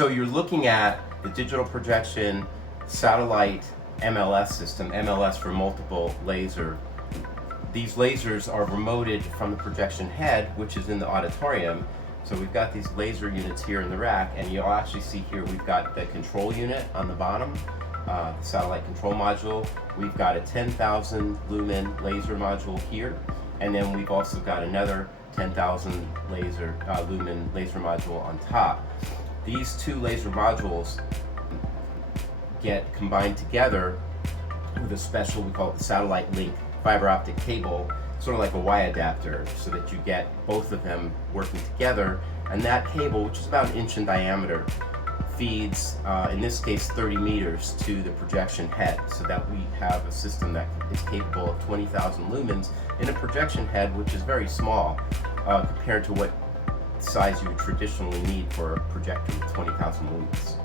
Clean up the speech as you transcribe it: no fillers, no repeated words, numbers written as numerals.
So you're looking at the digital projection satellite MLS system, MLS for multiple laser. These lasers are remoted from the projection head, which is in the auditorium. So we've got these laser units here in the rack, and you'll actually see here we've got the control unit on the bottom, the satellite control module. We've got a 10,000 lumen laser module here, and then we've also got another 10,000 lumen laser module on top. These two laser modules get combined together with a special, we call it the satellite link fiber optic cable, sort of like a Y adapter, so that you get both of them working together. And that cable, which is about 1 inch in diameter, feeds, in this case, 30 meters to the projection head, so that we have a system that is capable of 20,000 lumens in a projection head, which is very small compared to what size you would traditionally need for a projector with 20,000 lumens.